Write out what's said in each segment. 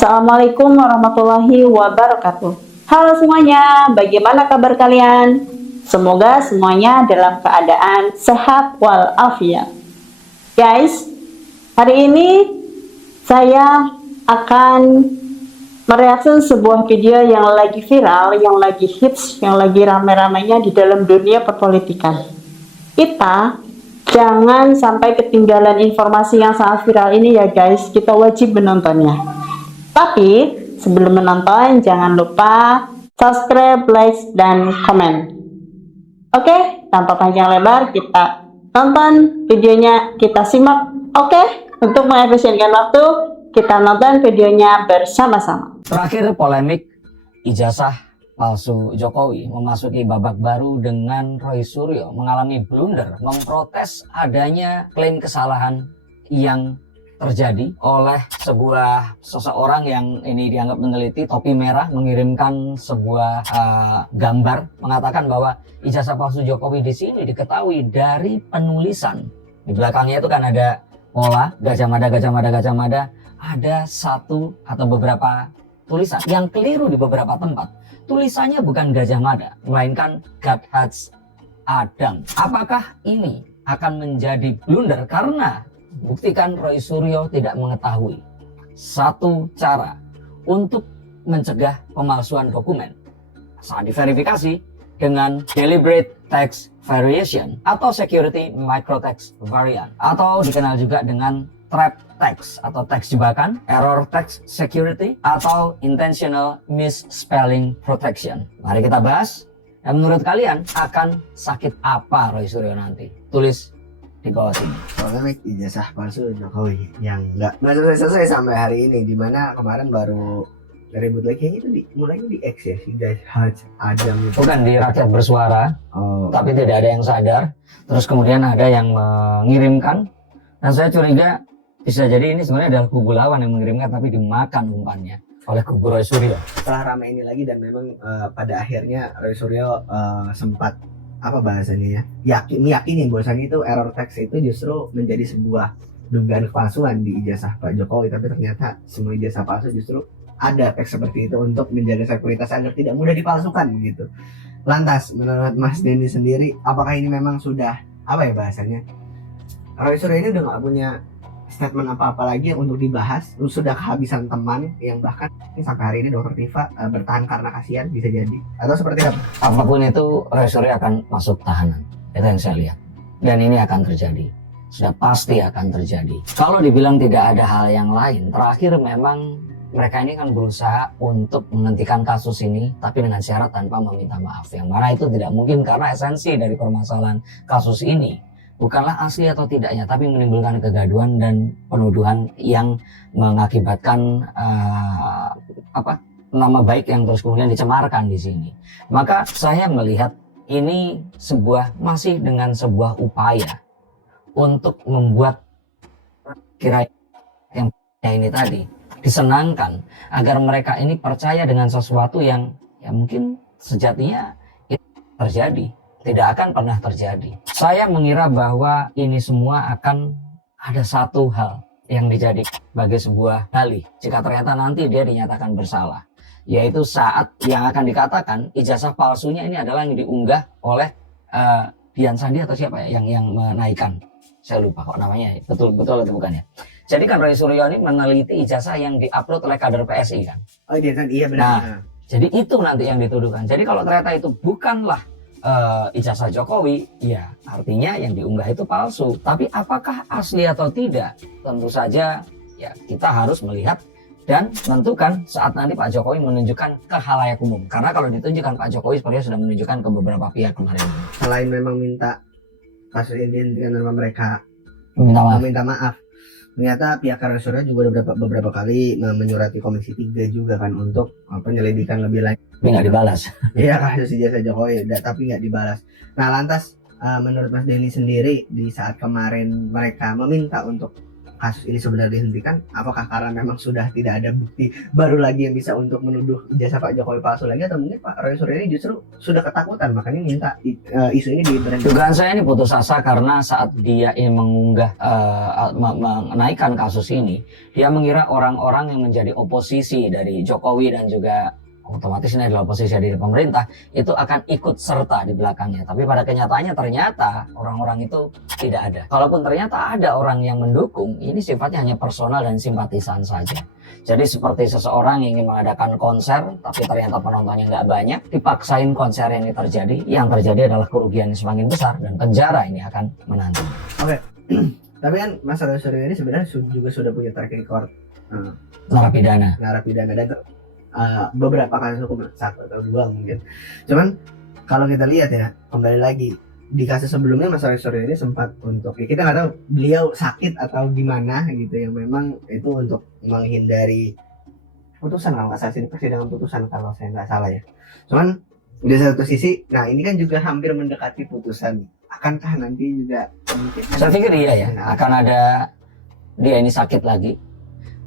Assalamualaikum warahmatullahi wabarakatuh. Halo semuanya, bagaimana kabar kalian? Semoga semuanya dalam keadaan sehat walafiat. Guys, hari ini saya akan mereaksi sebuah video yang lagi viral, yang lagi hits, yang lagi rame-ramenya di dalam dunia perpolitikan. Kita jangan sampai ketinggalan informasi yang sangat viral ini ya guys, kita wajib menontonnya. Tapi sebelum menonton jangan lupa subscribe, like, dan komen. Oke, tanpa panjang lebar kita tonton videonya, kita simak. Oke, untuk mengefisienkan waktu kita nonton videonya bersama-sama. Terakhir, polemik ijazah palsu Jokowi memasuki babak baru dengan Roy Suryo mengalami blunder memprotes adanya klaim kesalahan yang terjadi oleh seseorang yang ini dianggap meneliti, topi merah, mengirimkan sebuah gambar mengatakan bahwa ijazah palsu Jokowi di sini diketahui dari penulisan. Di belakangnya itu kan ada pola Gajah Mada, ada satu atau beberapa tulisan yang keliru di beberapa tempat. Tulisannya bukan Gajah Mada, melainkan Gadhats Adam. Apakah ini akan menjadi blunder karena buktikan Roy Suryo tidak mengetahui satu cara untuk mencegah pemalsuan dokumen saat diverifikasi dengan deliberate text variation atau security microtext variant, atau dikenal juga dengan trap text atau teks jebakan, error text security, atau intentional misspelling protection. Mari kita bahas. Dan menurut kalian akan sakit apa Roy Suryo nanti? Tulis di bawah sini. Polemik ijazah palsu Jokowi yang nggak selesai sampai hari ini, dimana kemarin baru ribut lagi itu mulainya di X ya, si Gadhats Adam itu. Bukan di Rakyat Bersuara, tapi tidak ada yang sadar. Terus kemudian ada yang mengirimkan, dan saya curiga bisa jadi ini sebenarnya adalah kubu lawan yang mengirimkan, tapi dimakan umpannya oleh kubu Roy Suryo. Setelah ramai ini lagi, dan memang pada akhirnya Roy Suryo sempat bahasanya meyakini bahwasannya itu error text itu justru menjadi sebuah dugaan kepalsuan di ijazah Pak Jokowi, tapi ternyata semua ijazah palsu justru ada teks seperti itu untuk menjaga sekuritas agar tidak mudah dipalsukan gitu. Lantas menurut Mas Denny sendiri, apakah ini memang sudah bahasanya Roy Suryo ini udah nggak punya statement apa-apa lagi untuk dibahas, sudah kehabisan teman, yang bahkan sampai hari ini Dr. Tifa bertahan karena kasihan, bisa jadi, atau seperti apa? Apapun itu, Roy Suryo akan masuk tahanan, itu yang saya lihat, dan ini akan terjadi, sudah pasti akan terjadi. Kalau dibilang tidak ada hal yang lain, terakhir memang mereka ini kan berusaha untuk menghentikan kasus ini, tapi dengan syarat tanpa meminta maaf, yang mana itu tidak mungkin karena esensi dari permasalahan kasus ini bukanlah asli atau tidaknya, tapi menimbulkan kegaduhan dan penuduhan yang mengakibatkan nama baik yang terus kemudian dicemarkan di sini. Maka saya melihat ini masih dengan sebuah upaya untuk membuat kira yang ini tadi disenangkan agar mereka ini percaya dengan sesuatu yang mungkin sejatinya itu terjadi. Tidak akan pernah terjadi. Saya mengira bahwa ini semua akan ada satu hal yang dijadikan sebagai sebuah dalih jika ternyata nanti dia dinyatakan bersalah, yaitu saat yang akan dikatakan ijazah palsunya ini adalah yang diunggah oleh Dian Sandi atau siapa ya yang menaikkan, saya lupa kok namanya, betul atau bukan ya. Jadi kan Roy Suryo ini meneliti ijazah yang diupload oleh kader PSI kan. Oh Dian Sandi, iya benar. Nah, jadi itu nanti yang dituduhkan. Jadi kalau ternyata itu bukanlah ijazah Jokowi, ya artinya yang diunggah itu palsu. Tapi apakah asli atau tidak? Tentu saja ya kita harus melihat dan menentukan saat nanti Pak Jokowi menunjukkan ke khalayak umum. Karena kalau ditunjukkan Pak Jokowi sepertinya sudah menunjukkan ke beberapa pihak kemarin. Selain memang minta kasus ini dengan nama mereka meminta maaf, ternyata pihak Roy Suryo juga beberapa kali menyurati Komisi 3 juga kan untuk penyelidikan lebih lanjut. Tapi nggak dibalas. Iya, kasus ijazah Jokowi, tapi nggak dibalas. Nah lantas menurut Mas Denny sendiri, di saat kemarin mereka meminta untuk kasus ini sebenarnya dihentikan? Apakah karena memang sudah tidak ada bukti baru lagi yang bisa untuk menuduh ijazah Pak Jokowi palsu lagi, atau mungkin Pak Roy Suryo ini justru sudah ketakutan makanya minta isu ini diberhentikan? Dugaan saya ini putus asa karena saat dia ingin mengunggah menaikkan kasus ini, dia mengira orang-orang yang menjadi oposisi dari Jokowi dan juga otomatis ini adalah oposisi dari pemerintah itu akan ikut serta di belakangnya. Tapi pada kenyataannya ternyata orang-orang itu tidak ada. Kalaupun ternyata ada orang yang mendukung, ini sifatnya hanya personal dan simpatisan saja. Jadi seperti seseorang yang ingin mengadakan konser tapi ternyata penontonnya nggak banyak, dipaksain konser ini terjadi, yang terjadi adalah kerugian yang semakin besar dan penjara ini akan menanti. Oke. Tapi kan Mas Roy Suryo ini sebenarnya juga sudah punya track record Narapidana. dan beberapa kasus hukum, 1 atau 2 mungkin. Cuman kalau kita lihat ya, kembali lagi di kasus sebelumnya Mas Roy Suryo ini sempat untuk, ya kita nggak tahu beliau sakit atau gimana gitu, yang memang itu untuk menghindari putusan kalau nggak salah sih, persidangan putusan kalau saya nggak salah ya. Cuman di satu sisi, nah ini kan juga hampir mendekati putusan. Akankah nanti juga mungkin? Saya pikir iya ya, akan ada dia ini sakit lagi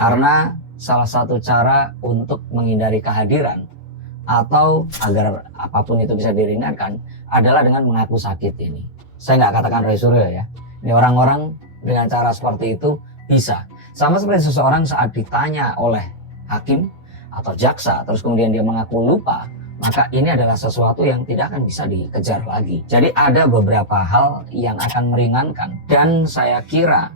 karena salah satu cara untuk menghindari kehadiran atau agar apapun itu bisa diringankan adalah dengan mengaku sakit ini. Saya nggak katakan Roy Suryo ya. Ini orang-orang dengan cara seperti itu bisa. Sama seperti seseorang saat ditanya oleh hakim atau jaksa terus kemudian dia mengaku lupa, maka ini adalah sesuatu yang tidak akan bisa dikejar lagi. Jadi ada beberapa hal yang akan meringankan dan saya kira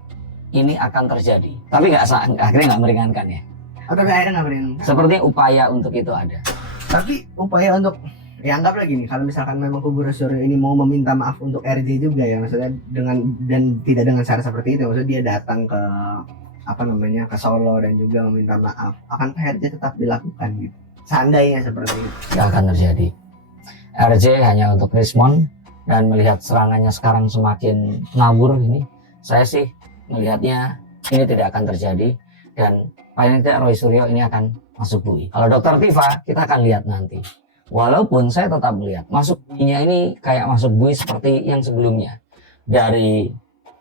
ini akan terjadi. Tapi akhirnya nggak meringankan ya. Atau akhirnya nggak beringat. Sepertinya upaya untuk itu ada. Tapi upaya untuk, ya anggap lagi nih, kalau misalkan memang kubu Roy Suryo ini mau meminta maaf untuk RJ juga ya, maksudnya dengan, dan tidak dengan cara seperti itu, maksudnya dia datang ke ke Solo dan juga meminta maaf, akankah RJ tetap dilakukan gitu? Seandainya seperti itu. Nggak akan terjadi. RJ hanya untuk respon dan melihat serangannya sekarang semakin ngawur ini, saya sih melihatnya ini tidak akan terjadi dan paling tidak Roy Suryo ini akan masuk bui. Kalau Dokter Tifa kita akan lihat nanti. Walaupun saya tetap melihat masuk buinya ini kayak masuk bui seperti yang sebelumnya. Dari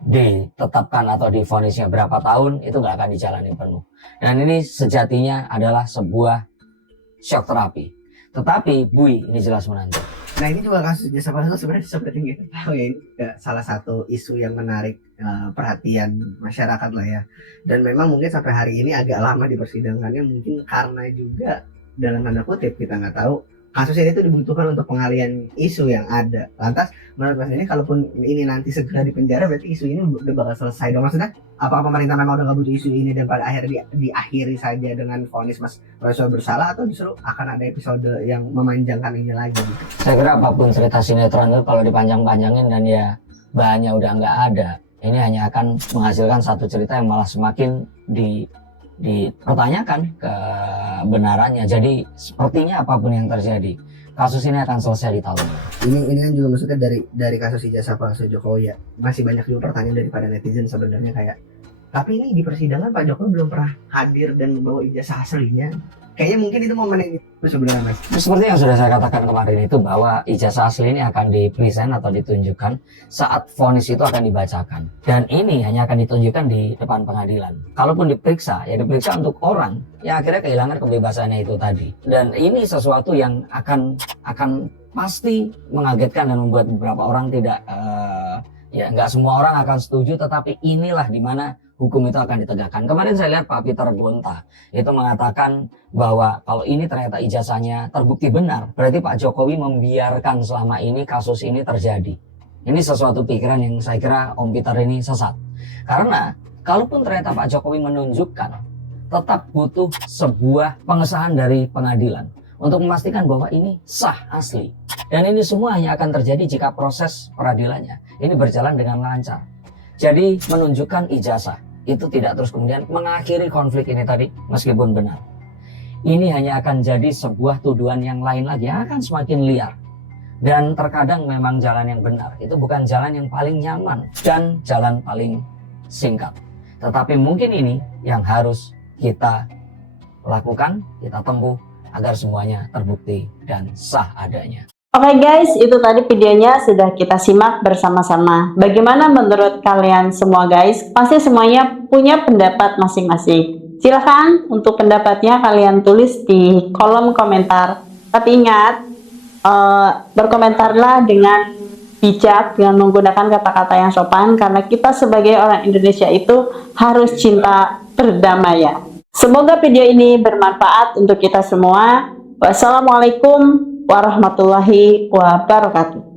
ditetapkan atau divonisnya berapa tahun itu nggak akan dijalani penuh. Dan ini sejatinya adalah sebuah shock terapi. Tetapi bui ini jelas menanti. Nah ini juga kasus jasa palsu sebenarnya seperti yang kita tahu ya, ini salah satu isu yang menarik perhatian masyarakat lah ya. Dan memang mungkin sampai hari ini agak lama di persidangannya, mungkin karena juga dalam tanda kutip kita nggak tahu kasus ini tuh dibutuhkan untuk pengalian isu yang ada. Lantas menurut Mas ini, kalaupun ini nanti segera dipenjara, berarti isu ini udah bakal selesai dong? Maksudnya apakah pemerintah memang udah nggak butuh isu ini dan pada akhirnya diakhiri saja dengan vonis Mas Roy Suryo bersalah, atau justru akan ada episode yang memanjangkan ini lagi gitu? Saya kira apapun cerita sinetron itu kalau dipanjang-panjangin dan ya bahannya udah nggak ada, ini hanya akan menghasilkan satu cerita yang malah semakin dipertanyakan kebenarannya. Jadi sepertinya apapun yang terjadi, kasus ini akan selesai di tahun ini. Ini kan juga maksudnya dari kasus ijazah palsu Jokowi ya, masih banyak juga pertanyaan daripada netizen sebenarnya kayak, tapi ini di persidangan Pak Jokowi belum pernah hadir dan membawa ijazah aslinya. Kayaknya mungkin itu momen yang itu sebenarnya Mas. Seperti yang sudah saya katakan kemarin itu, bahwa ijazah asli ini akan dipresent atau ditunjukkan saat vonis itu akan dibacakan. Dan ini hanya akan ditunjukkan di depan pengadilan. Kalaupun diperiksa, ya diperiksa untuk orang yang akhirnya kehilangan kebebasannya itu tadi. Dan ini sesuatu yang akan pasti mengagetkan dan membuat beberapa orang tidak, ya nggak semua orang akan setuju, tetapi inilah dimana hukum itu akan ditegakkan. Kemarin saya lihat Pak Peter Gonta itu mengatakan bahwa kalau ini ternyata ijazahnya terbukti benar, berarti Pak Jokowi membiarkan selama ini kasus ini terjadi. Ini sesuatu pikiran yang saya kira Om Peter ini sesat. Karena kalaupun ternyata Pak Jokowi menunjukkan, tetap butuh sebuah pengesahan dari pengadilan untuk memastikan bahwa ini sah asli. Dan ini semua hanya akan terjadi jika proses peradilannya ini berjalan dengan lancar. Jadi menunjukkan ijazah itu tidak terus kemudian mengakhiri konflik ini tadi, meskipun benar. Ini hanya akan jadi sebuah tuduhan yang lain lagi yang akan semakin liar. Dan terkadang memang jalan yang benar itu bukan jalan yang paling nyaman dan jalan paling singkat. Tetapi mungkin ini yang harus kita lakukan, kita tempuh agar semuanya terbukti dan sah adanya. Oke guys, itu tadi videonya sudah kita simak bersama-sama. Bagaimana menurut kalian semua guys? Pasti semuanya punya pendapat masing-masing. Silahkan untuk pendapatnya kalian tulis di kolom komentar. Tapi ingat, berkomentarlah dengan bijak, dengan menggunakan kata-kata yang sopan, karena kita sebagai orang Indonesia itu harus cinta perdamaian. Semoga video ini bermanfaat untuk kita semua. Wassalamualaikum warahmatullahi wabarakatuh.